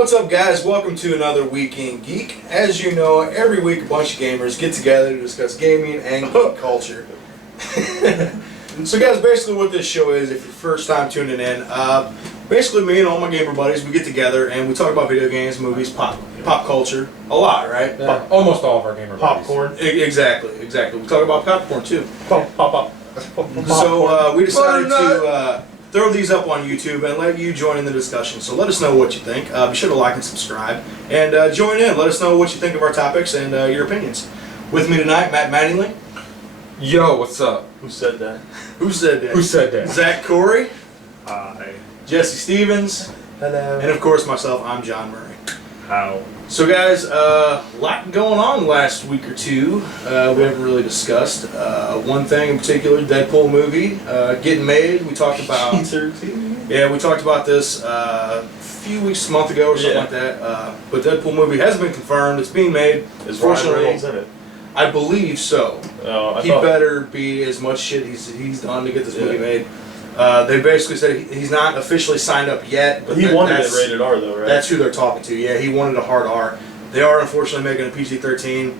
What's up, guys? Welcome to another week in Geek. As you know, every week a bunch of gamers get together to discuss gaming and geek culture. So guys, basically what this show is, if you're first time tuning in, basically me and all my gamer buddies, we get together and we talk about video games, movies, pop culture, a lot, right? Yeah, almost all of our gamer buddies. Popcorn. Exactly. We talk about popcorn too. Pop. So we decided to throw these up on YouTube and let you join in the discussion. So let us know what you think. Be sure to like and subscribe and join in. Let us know what you think of our topics and your opinions. With me tonight, Matt Mattingly. Yo, what's up? Who said that? Who said that? Who said that? Zach Corey. Hi. Jesse Stevens. Hello. And of course myself, I'm John Murray. How? So guys, a lot going on last week or two. We haven't really discussed. One thing in particular, Deadpool movie getting made. We talked about. Yeah, we talked about this a few weeks, a month ago or something like that. But Deadpool movie has been confirmed. It's being made. Is Ryan Reynolds in it? I believe so. I He thought... better be as much shit he's done to get this movie made. They basically said he's not officially signed up yet. But he wanted it rated R though, right? That's who they're talking to. Yeah, he wanted a hard R. They are unfortunately making a PG-13,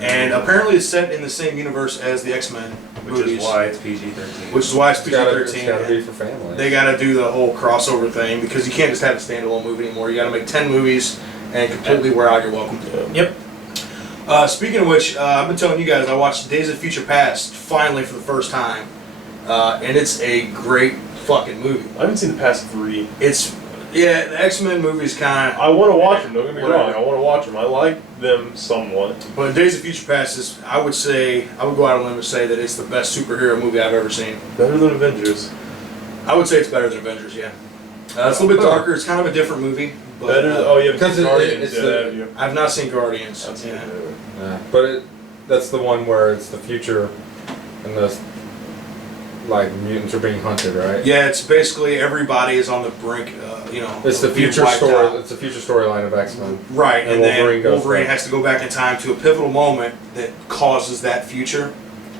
and apparently it's set in the same universe as the X-Men movies. Which is why it's PG-13. Which is why it's PG-13. It's gotta be for families. They gotta do the whole crossover thing because you can't just have a standalone movie anymore. You gotta make 10 movies and completely wear out your welcome to. Yep. Speaking of which, I've been telling you guys I watched Days of Future Past finally for the first time, and it's a great fucking movie. I haven't seen the past 3. The X-Men movies kind of. I want to watch them. Don't get me Whatever. wrong. I want to watch them. I like them somewhat. But Days of Future Past is, I would go out on a limb and say that it's the best superhero movie I've ever seen. Better than Avengers. I would say it's better than Avengers, yeah. It's a little bit darker. It's kind of a different movie. But, Better. You haven't seen Guardians it's yet, have you? I've not seen Guardians. I've seen it. Yeah, but that's the one where it's the future, and the mutants are being hunted, right? Yeah, it's basically everybody is on the brink. It's the future story. It's the future storyline of X-Men. Right, and then Wolverine back. has to go back in time to a pivotal moment that causes that future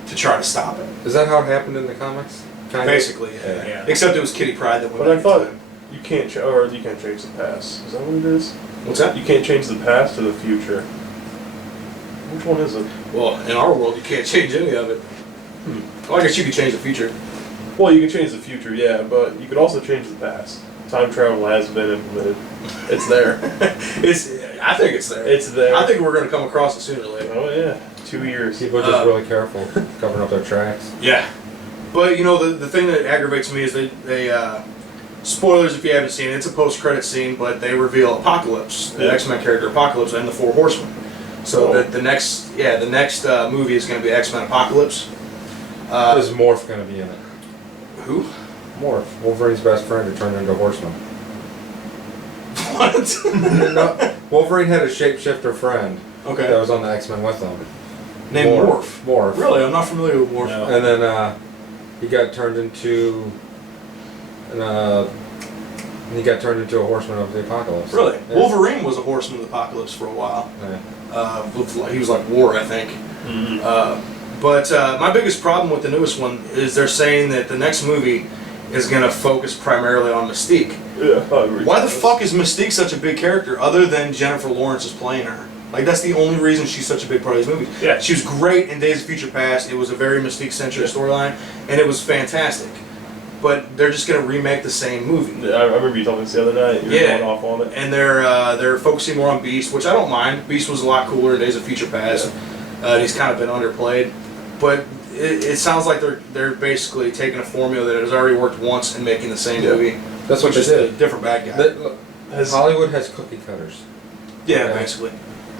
to try to stop it. Is that how it happened in the comics? Basically, yeah. Except it was Kitty Pryde that went But I back thought in time. you can't change the past. Is that what it is? What's that? You can't change the past to the future. Which one is it? Well, in our world, you can't change any of it. Well, I guess you could change the future. Well, you can change the future, yeah, but you could also change the past. Time travel has been implemented. It's there. I think it's there. It's there. I think we're going to come across it sooner or later. Oh yeah, 2 years. People are just really careful, covering up their tracks. Yeah. But, the thing that aggravates me is they spoilers if you haven't seen it, it's a post-credit scene, but they reveal Apocalypse, the X-Men character Apocalypse, and the Four Horsemen. So the next movie is going to be X-Men Apocalypse. Is Morph going to be in it? Who? Morph, Wolverine's best friend who turned into a horseman. What? No, Wolverine had a shapeshifter friend that Okay. was on the X-Men with him. Named Morph. Morph. Really? I'm not familiar with Morph. No. And then he got turned into a horseman of the apocalypse. Really? Yeah. Wolverine was a horseman of the apocalypse for a while. Yeah. He was like War, I think. Mm-hmm. But my biggest problem with the newest one is they're saying that the next movie is going to focus primarily on Mystique. Yeah, I agree. Why the fuck is Mystique such a big character other than Jennifer Lawrence is playing her? Like, that's the only reason she's such a big part of these movies. Yeah. She was great in Days of Future Past. It was a very Mystique-centric storyline, and it was fantastic. But they're just going to remake the same movie. I remember you told me this the other night. You were going off on it. And they're focusing more on Beast, which I don't mind. Beast was a lot cooler in Days of Future Past. He's kind of been underplayed. But it sounds like they're basically taking a formula that has already worked once and making the same movie. That's what they did. A different bad guy. Hollywood has cookie cutters. Yeah, basically.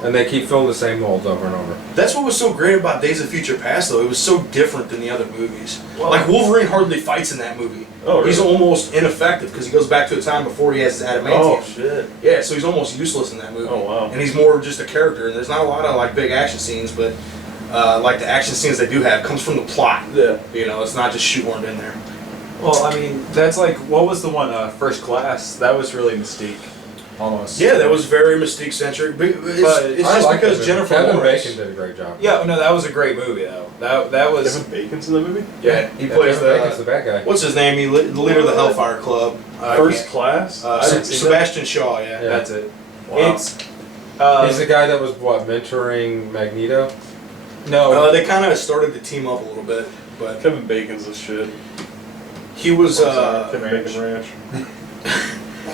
And they keep filling the same molds over and over. That's what was so great about Days of Future Past, though. It was so different than the other movies. Well, like, Wolverine hardly fights in that movie. Oh, really? He's almost ineffective because he goes back to a time before he has his adamantium. Oh, shit. Yeah, so he's almost useless in that movie. Oh, wow. And he's more just a character. And there's not a lot of big action scenes, but the action scenes they do have comes from the plot. Yeah. It's not just shoehorned in there. Well, I mean, that's like, what was the one, First Class? That was really Mystique. almost. Yeah, that was very Mystique centric. But it's I just like because that movie. Jennifer Kevin Lawrence. Bacon did a great job. Yeah, no, that was a great movie though. That was. Kevin Bacon's in the movie? Yeah, he Yeah, plays Kevin Bacon's the bad guy. What's his name? He the leader of the Hellfire Club. First Class? I didn't see Sebastian Shaw. Yeah. Yeah. That's it. Wow. It's. He's the guy that was mentoring Magneto. No. They kind of started to team up a little bit, but Kevin Bacon's the shit. he was. Kevin Bacon Ranch.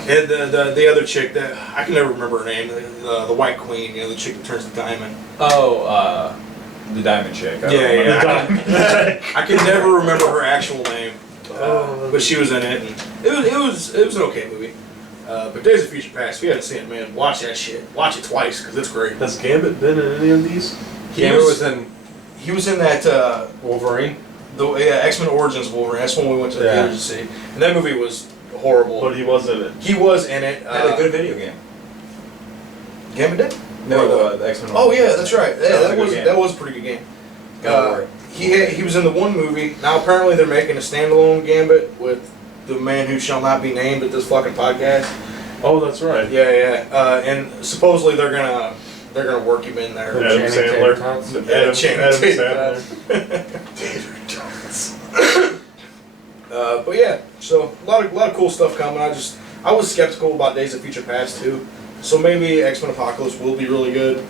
And the other chick that I can never remember her name, the White Queen, the chick that turns to diamond. The Diamond Chick. Yeah. I can never remember her actual name, Oh. but she was in it, and it was an okay movie. But Days of Future Past, if you haven't seen it, man, watch that shit. Watch it twice because it's great. Has Gambit been in any of these? Gambit was in He was in that Wolverine. X-Men Origins Wolverine. That's when we went to the Yeah. theaters to see, and that movie was horrible. But he was in it. He was in it. Had a good video game. Gambit did? No, the X-Men. Oh yeah, that's right. Yeah, That was a good game. that was a pretty good game. Go for it. He was in the one movie. Now apparently they're making a standalone Gambit with the man who shall not be named at this fucking podcast. Oh, that's right. Yeah. And supposedly they're gonna work him in there. Adam Channing Sandler. Tatum. Yeah, Channing Adam Tatum. Sandler. But yeah, so a lot of cool stuff coming. I was skeptical about Days of Future Past too. So maybe X-Men Apocalypse will be really good.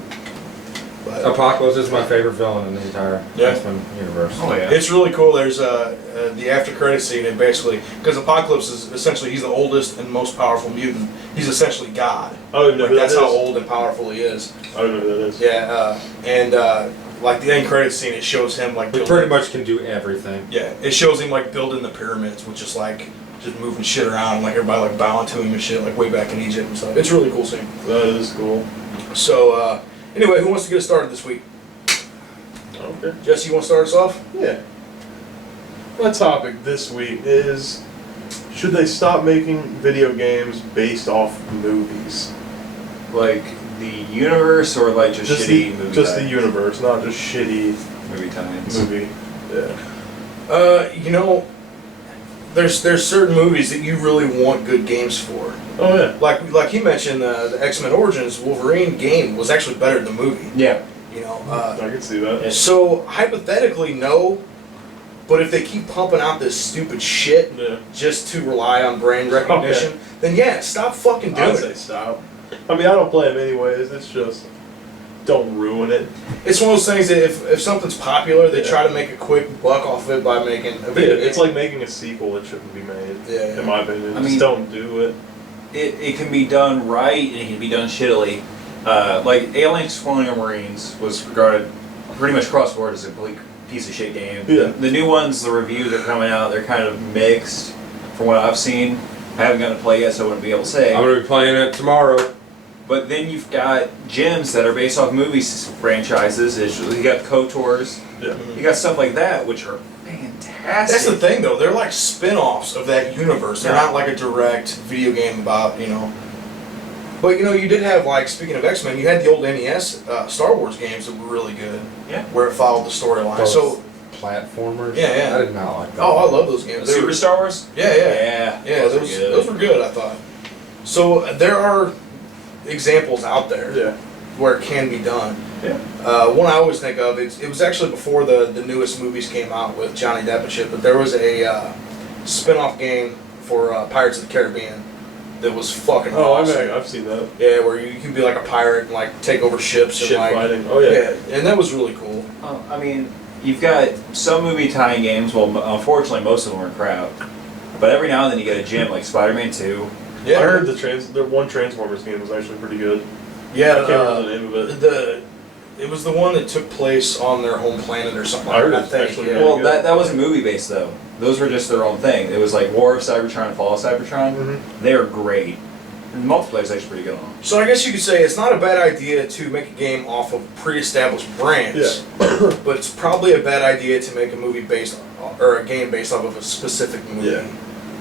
But Apocalypse is my favorite villain in the entire Yeah. X-Men universe. Oh yeah. it's really cool. There's the after credit scene, and basically because Apocalypse is essentially he's the oldest and most powerful mutant. He's essentially God. Oh, no, Like, that's how old and powerful he is. I don't know who that is. Yeah, and like the end credit scene, it shows him like We building. pretty much can do everything. Yeah, it shows him like building the pyramids, which is like just moving shit around, and, like everybody like bowing to him and shit, like way back in Egypt and stuff. It's a really cool scene. That is cool. So anyway, who wants to get us started this week? Okay. Jesse, you want to start us off? Yeah. My topic this week is, should they stop making video games based off movies? Like the universe, or like just shitty movie. Just the tie-ins? universe, not just shitty Movie tie-ins. movie. Yeah. There's certain movies that you really want good games for. Oh yeah. Like he mentioned, the X-Men Origins Wolverine game was actually better than the movie. Yeah. I can see that. So hypothetically, no. But if they keep pumping out this stupid shit Yeah. just to rely on brand recognition, then yeah, stop fucking doing I'd say it. stop. I mean, I don't play them anyways. It's just, don't ruin it. It's one of those things that if something's popular, they Yeah. try to make a quick buck off of it by making a video game. It's like making a sequel that shouldn't be made. Yeah. In my opinion, I just mean- don't do it. It can be done right, and it can be done shittily. Like Aliens Colonial Marines was regarded pretty much across the board as a complete piece of shit game. Yeah. The new ones, the reviews that are coming out, they're kind of mixed from what I've seen. I haven't gotten to play yet, so I wouldn't be able to say. I'm gonna be playing it tomorrow. But then you've got gyms that are based off movie franchises. You got KOTORs. Yeah. You got stuff like that, which are fantastic. That's the thing, though. They're like spin-offs of that universe. They're Yeah. not like a direct video game about, But, you did have, like, speaking of X-Men, you had the old NES Star Wars games that were really good. Yeah. Where it followed the storyline. Those So, platformers. Yeah. I did not like that. oh, I love those games. They Super were- Star Wars? Yeah. Yeah, Those were good, I thought. So, there are examples out there Yeah. where it can be done. Yeah. One I always think of, it was actually before the newest movies came out with Johnny Depp and shit, but there was a spin-off game for Pirates of the Caribbean that was fucking Oh, awesome. I've seen that. Yeah, where you can be like a pirate and like take over ships Shit and like fighting. Oh yeah. and that was really cool. I mean, you've got some movie tie-in games. Well, unfortunately, most of them are crap. But every now and then you get a gem like Spider-Man 2. Yeah, I heard the one Transformers game was actually pretty good. yeah. I can't remember the name of it. It was the one that took place on their home planet or something. I heard like it's that, actually yeah. really Well, good. that wasn't movie based though. Those were just their own thing. It was like War of Cybertron and Fall of Cybertron. Mhm. They are great. And multiplayer's actually pretty good on them. So I guess you could say it's not a bad idea to make a game off of pre-established brands, but it's probably a bad idea to make a movie based or a game based off of a specific movie. Yeah.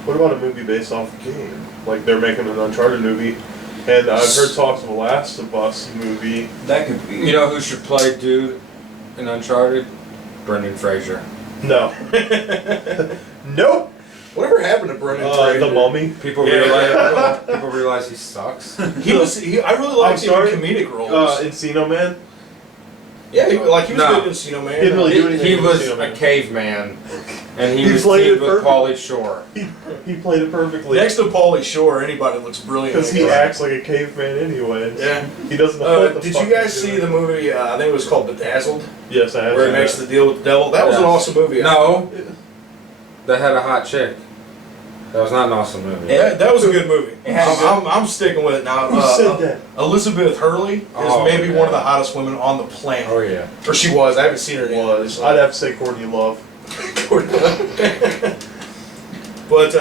What about a movie based off a game? Like they're making an Uncharted movie, and I've heard talks of a Last of Us movie. That could be. You know who should play dude in Uncharted? Brendan Fraser. No. Nope. Whatever happened to Brendan Fraser? The Mummy. People Yeah. realize he sucks. I really liked him in comedic roles. Encino Man. Yeah, he was No. good in Encino Man. He didn't really do anything. He in was Encino a Man. caveman, and he He was played teamed it with perfect. Pauly Shore. He played it perfectly. Next to Pauly Shore, anybody looks brilliant. Because he acts like a caveman anyway. Yeah. He doesn't know what the Did fuck you guys he's see doing. the movie? I think it was called Bedazzled, Yes, I have. where he seen makes that. the deal with the devil. That was an Yes. awesome movie. No, that had a hot chick. That was not an awesome movie. That was a good movie. It had a I'm sticking with it now. Who said that? Elizabeth Hurley is Oh, maybe okay. one of the hottest women on the planet. Oh yeah. Or she was. I haven't seen her It yet. was. I'd have to say Courtney Love. But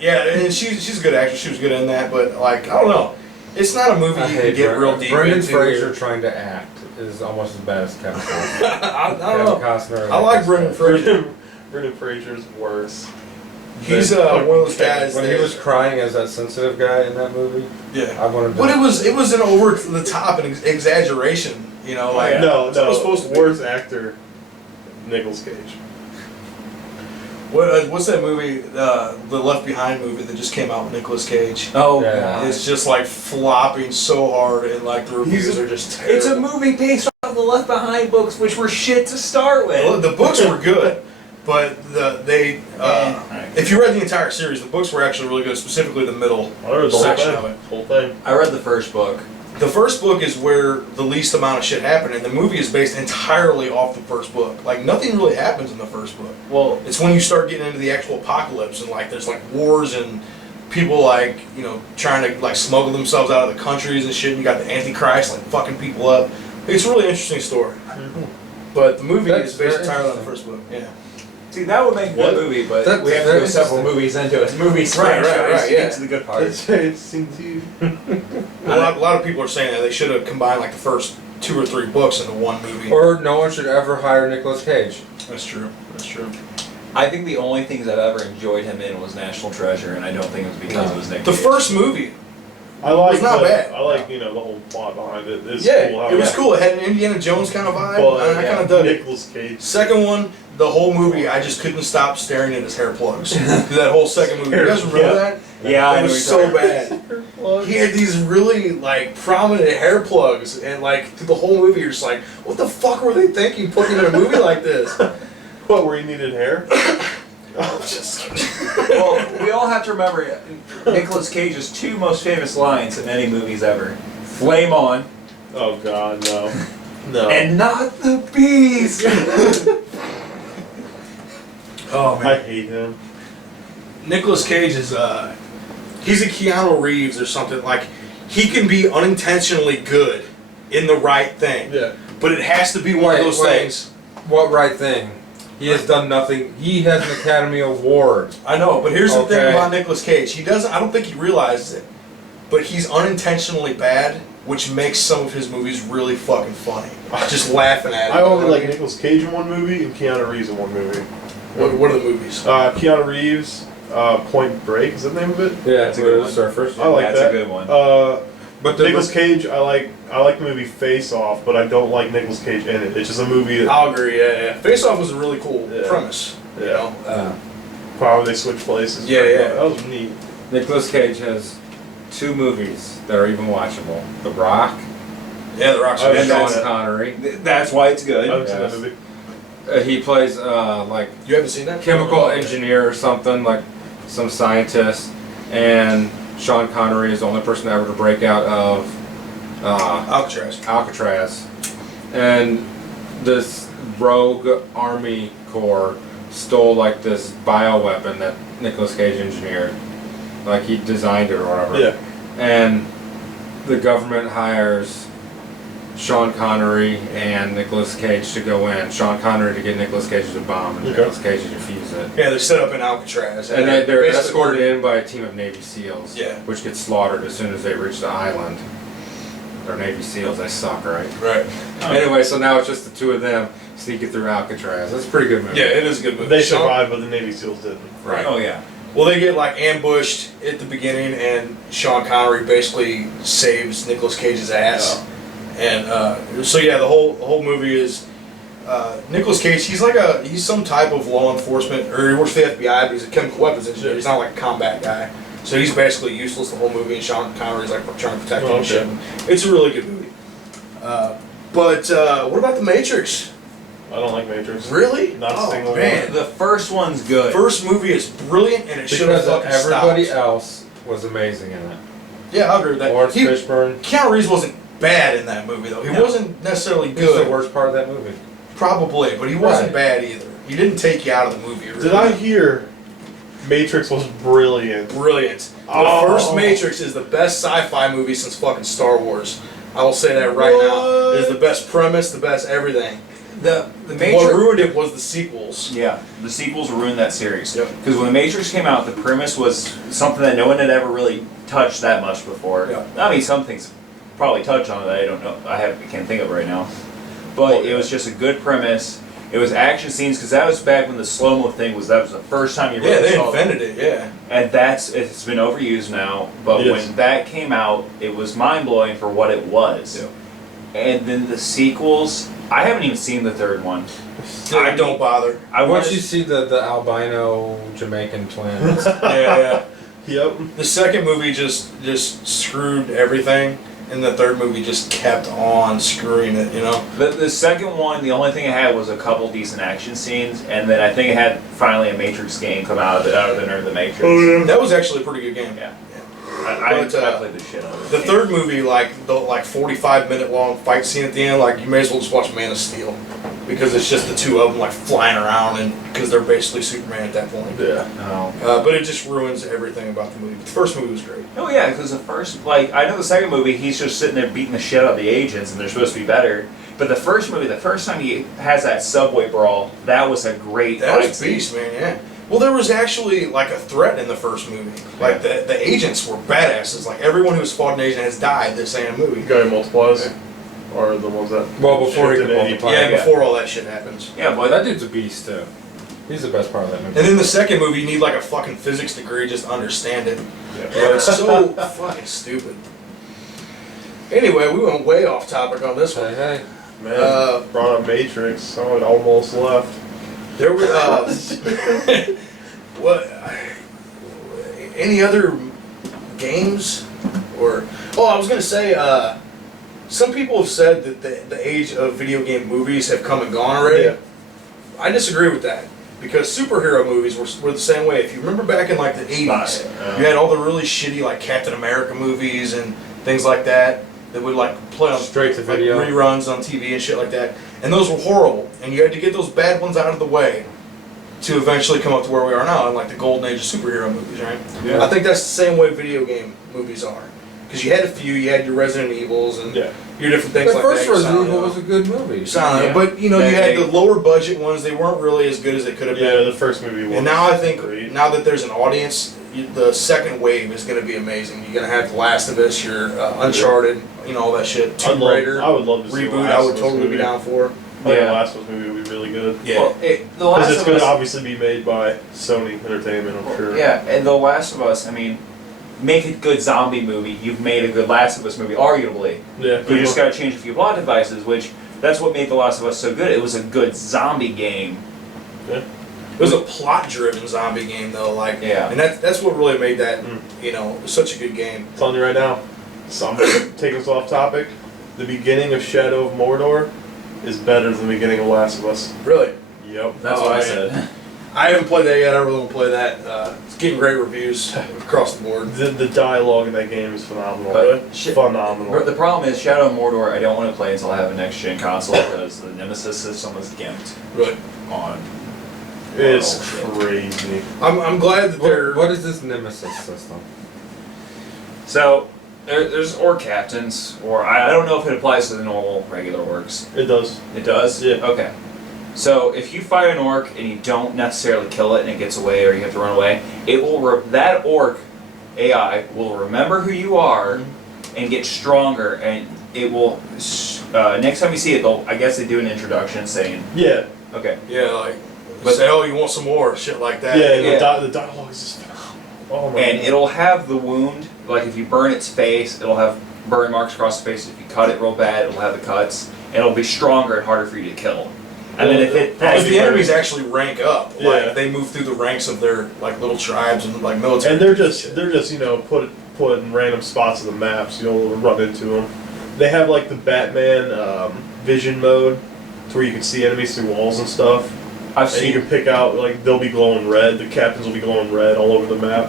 yeah, and she's a good actress. She was good in that. But like, I don't know. It's not a movie I you can hate get real deep Brendan into. Fraser trying to act is almost as bad as Kevin Costner. I don't Kevin know. Costner. I like Brendan Fraser. Brendan Fraser's worse. He's one of those guys When that, he was crying as that sensitive guy in that movie, yeah. I wanted to. But it was an over the top and exaggeration. You know, like No, it's what it was no. supposed to be. Worst actor, Nicolas Cage. What's that movie? The Left Behind movie that just came out with Nicolas Cage. Oh, Yeah. God. It's just like flopping so hard, and like the reviews are just terrible. It's a movie based on the Left Behind books, which were shit to start with. Well, the books were good, but if you read the entire series, the books were actually really good, specifically the middle I read the whole section thing. of it. Whole thing. I read the first book. The first book is where the least amount of shit happened, and the movie is based entirely off the first book. Like, nothing really happens in the first book. Well, It's when you start getting into the actual apocalypse, and like there's like wars and people like, you know, trying to like smuggle themselves out of the countries and shit, and you got the Antichrist like fucking people up. It's a really interesting story. But the movie That's is based very entirely on the interesting. first book. Yeah. see, that would make a What? good movie, but That's we have to very go several interesting. movies into it. Movies, Right, franchise, yeah. get to the good parts. It's interesting too. A lot of people are saying that they should have combined like the first 2 or 3 books into one movie. Or no one should ever hire Nicolas Cage. That's true. That's true. I think the only things I've ever enjoyed him in was National Treasure, and I don't think it was because No. it was Nick The Cage. first movie, I like It's not bad. I like the whole plot behind it. It's yeah, cool how it was cool. It had an Indiana Jones kind of vibe. Well, and I kind of dug it. Nicolas Cage. Second one, the whole movie, I just couldn't stop staring at his hair plugs. Through that whole second movie. You guys remember Yeah. that? Yeah, I It know was what you're so talking bad. He had these really like prominent hair plugs, and like through the whole movie, you're just like, what the fuck were they thinking putting him in a movie like this? What, where he needed hair? I'm just kidding. Well, we all have to remember Nicolas Cage's 2 most famous lines in any movies ever. Flame on, Oh god, no. No. and not the bees! Oh I man, hate him. Nicolas Cage is he's a Keanu Reeves or something. Like he can be unintentionally good in the right thing, Yeah. but it has to be one of Wait, those wait. things. What right thing? He has done nothing. He has an Academy Award. I know, but here's the thing Okay. about Nicolas Cage. He doesn't. I don't think he realizes it, but he's unintentionally bad, which makes some of his movies really fucking funny. Just laughing at it. I only like Nicolas Cage in one movie and Keanu Reeves in one movie. What are the movies? Keanu Reeves, Point Break, is that the name of it? Yeah, That's a we're good the one. surfers. I like That's that. a good one. But the Nicolas Cage, I like the movie Face Off, but I don't like Nicolas Cage in it. It's just a movie that I'll agree. Yeah. Face Off was a really cool Yeah. premise. You Yeah. know? probably they switch places. Yeah, yeah. That was neat. Nicolas Cage has 2 movies that are even watchable: The Rock Yeah, The Rock's I and was fantastic. saying Sean Connery. That's why it's I good. haven't seen Yes. that movie. He plays like You haven't seen that? chemical engineer or something, like some scientist, and Sean Connery is the only person ever to break out of Alcatraz. Alcatraz, and this rogue army corps stole like this bioweapon that Nicolas Cage engineered, like he designed it or whatever. Yeah. And the government hires Sean Connery and Nicolas Cage to go in. Sean Connery to get Nicolas Cage to bomb, and Okay. Nicolas Cage to defuse it. Yeah, they're set up in Alcatraz. And they're basically- escorted in by a team of Navy SEALs, Yeah. which get slaughtered as soon as they reach the island. They're Navy SEAls, they suck, right? Right. Anyway, so now it's just the 2 of them sneaking through Alcatraz. That's a pretty good movie. Yeah, it is a good movie. They Sean- survived, but the Navy SEALs didn't. Right. Oh, yeah. Well, they get like ambushed at the beginning, and Sean Connery basically saves Nicolas Cage's ass. And so yeah, the whole movie is Nicolas Cage, he's some type of law enforcement, or he works for the FBI, but he's a chemical weapons engineer. He's not like a combat guy. So he's basically useless the whole movie, and Sean Connery's like trying to protect him and shit. It's a really good movie. But what about The Matrix? I don't like Matrix. Really? Not a single man. The first one's good. First movie is brilliant, and it should have Because fucking everybody stopped. else was amazing in it. Yeah, I agree with that. Lawrence Fishburne. Keanu Reeves wasn't bad in that movie, though. He wasn't necessarily He was good. the worst part of that movie. Probably, but he wasn't Right. bad either. He didn't take you out of the movie. Really. Did I hear Matrix was brilliant? Brilliant. The Oh. first Matrix is the best sci-fi movie since fucking Star Wars. I will say that right now. It is the best premise, the best everything. The What Matrix. ruined it was the sequels. Yeah, the sequels ruined that series. Yep. Because when The Matrix came out, the premise was something that no one had ever really touched that much before. Yeah. I mean, some things probably touch on it that I don't know. I can't think of right now. But Oh, yeah. it was just a good premise. It was action scenes because that was back when the slow-mo thing was. That was the first time you really Yeah, they saw invented it. Yeah. And it's been overused now. But Yes. when that came out, it was mind-blowing for what it was. Yeah. And then the sequels. I haven't even seen the third one. I don't bother. I want Once you see the albino Jamaican twins, Yeah. Yep. The second movie just screwed everything, and the third movie just kept on screwing it. You know. The second one, the only thing it had was a couple decent action scenes, and then I think it had finally a Matrix game come out of it, other than The Matrix. That was actually a pretty good game. Yeah. I But, played the shit out of it. The third movie, like the 45-minute long fight scene at the end, like you may as well just watch Man of Steel, because it's just the two of them like flying around, and because they're basically Superman at that point. Yeah. No. But it just ruins everything about the movie. The first movie was great. Oh yeah, because the first, like, I know the second movie, he's just sitting there beating the shit out of the agents, and they're supposed to be better. But the first movie, the first time he has that subway brawl, that was a great That fight was scene. beast, man. Yeah. Well, there was actually like a threat in the first movie. Like the agents were badasses. Like everyone who's fought an agent has died this same movie. The guy who multiplies, or the ones that. well, before he shifted could in multiply. Yeah, yeah. before all that shit happens. Yeah, But but that dude's a beast too. He's the best part of that movie. And then the second movie, you need like a fucking physics degree just to understand it. Yeah. You know, it's so fucking stupid. Anyway, we went way off topic on this one. Hey, Man, brought up Matrix, so it almost left. There were what? Any other games? Or I was gonna say, some people have said that the age of video game movies have come and gone already. Yeah. I disagree with that, because superhero movies were the same way. If you remember back in like the 80s, you had all the really shitty like Captain America movies and things like that would like play on Straight to like, video. reruns on TV and shit like that. And those were horrible. And you had to get those bad ones out of the way to eventually come up to where we are now in like the golden age of superhero movies, right? Yeah. I think that's the same way video game movies are. Because you had a few, you had your Resident Evils and Yeah. your different things the like first that. your Resident Silent Evil Hill. was a good movie. Silent Hill. Yeah. But you know, They- you had they- the lower budget ones, they weren't really as good as they could have Yeah, been. the first movie was. And now I think, great. now that there's an audience, the second wave is going to be amazing. You're going to have The Last of Us, your Uncharted, you know, all that shit. Tomb Raider I would love to see the reboot, Last I would of Us totally movie. be down for. I think Yeah. the Last of Us movie would be really good. Yeah. Well, the Because Last it's of going to Us. obviously be made by Sony Entertainment, I'm sure. Yeah, and The Last of Us. I mean, make a good zombie movie. You've made a good Last of Us movie, arguably. Yeah. You just got to change a few plot devices, which that's what made The Last of Us so good. It was a good zombie game. It was a plot-driven zombie game, though. Like, Yeah. and that's what really made that, Mm. you know, such a good game. I'm telling you right now, so I'm going to take us off topic. The beginning of Shadow of Mordor is better than the beginning of Last of Us. Really, Yep. That's Oh, what I man. said. I haven't played that yet. I really want to play that. It's getting great reviews across the board. The dialogue in that game is phenomenal. But shit, Phenomenal. the problem is Shadow of Mordor. I don't want to play until I have a next gen console because the Nemesis system is gimped Really, on. It's Oh, shit. crazy. I'm glad that they're. What is this Nemesis system? So there's orc captains, or I don't know if it applies to the normal regular orcs. It does. It does? Yeah. Okay. So if you fight an orc and you don't necessarily kill it and it gets away or you have to run away, it will that orc AI will remember who you are and get stronger, and it will next time you see it, I guess they do an introduction saying, Yeah. okay, Yeah, like, But- say, oh, you want some more, shit like that. Yeah, Yeah. the dialogue is just phenomenal. Oh my and God. it'll have the wound. Like if you burn its face, it'll have burn marks across the face. If you cut it real bad, it'll have the cuts. And it'll be stronger and harder for you to kill. And then if it Because has the enemies actually rank up. Yeah. Like they move through the ranks of their like little tribes and like military. And they're just you know put in random spots of the map, so you'll run into them. They have like the Batman vision mode, to where you can see enemies through walls and stuff. I've And seen you can pick out, like, they'll be glowing red. The captains will be glowing red all over the map.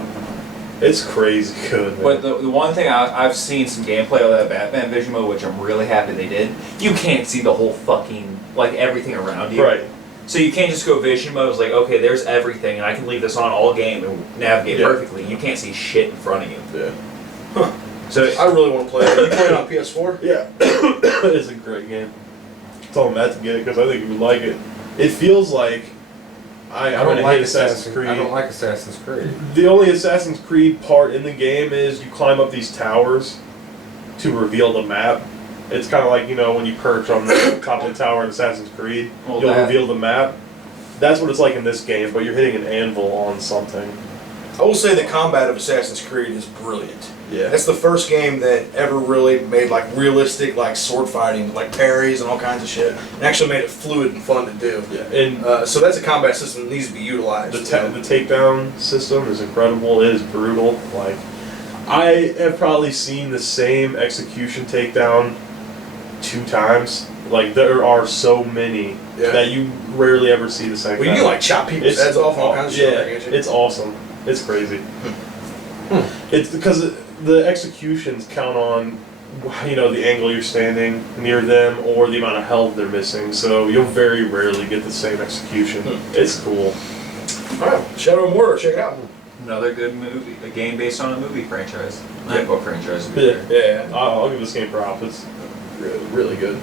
It's crazy good, man. But the one thing I've seen some gameplay of that Batman vision mode, which I'm really happy they did, you can't see the whole fucking, like, everything around you. Right. So you can't just go vision mode, it's like, okay, there's everything, and I can leave this on all game and navigate Yeah. perfectly. You can't see shit in front of you. Yeah. Huh. So I really want to play it. You play it on PS4? Yeah. It's a great game. I told Matt to get it because I think he would like it. It feels like I'm gonna hate Assassin's Creed. I don't like Assassin's Creed. The only Assassin's Creed part in the game is you climb up these towers to reveal the map. It's kind of like, you know, when you perch on the top of the tower in Assassin's Creed, Well, you'll that- reveal the map. That's what it's like in this game, but you're hitting an anvil on something. I will say the combat of Assassin's Creed is brilliant. Yeah. That's the first game that ever really made like realistic like sword fighting, like parries and all kinds of shit, and actually made it fluid and fun to do. Yeah. And So that's a combat system that needs to be utilized. the takedown system is incredible. It is brutal. Like, I have probably seen the same execution takedown 2 times. Like, there are so many Yeah. that you rarely ever see the same. Well, you can like chop people's heads off and all kinds of shit. Yeah, Like, can't you? it's awesome. It's crazy. It's because the executions count on, you know, the angle you're standing near them or the amount of health they're missing. So you'll very rarely get the same execution. It's cool. All right, Shadow of Mordor, check it out. another good movie, a game based on a movie franchise. Yeah. Book franchise. would be Yeah. there. Yeah, I'll give this game props. It's really good.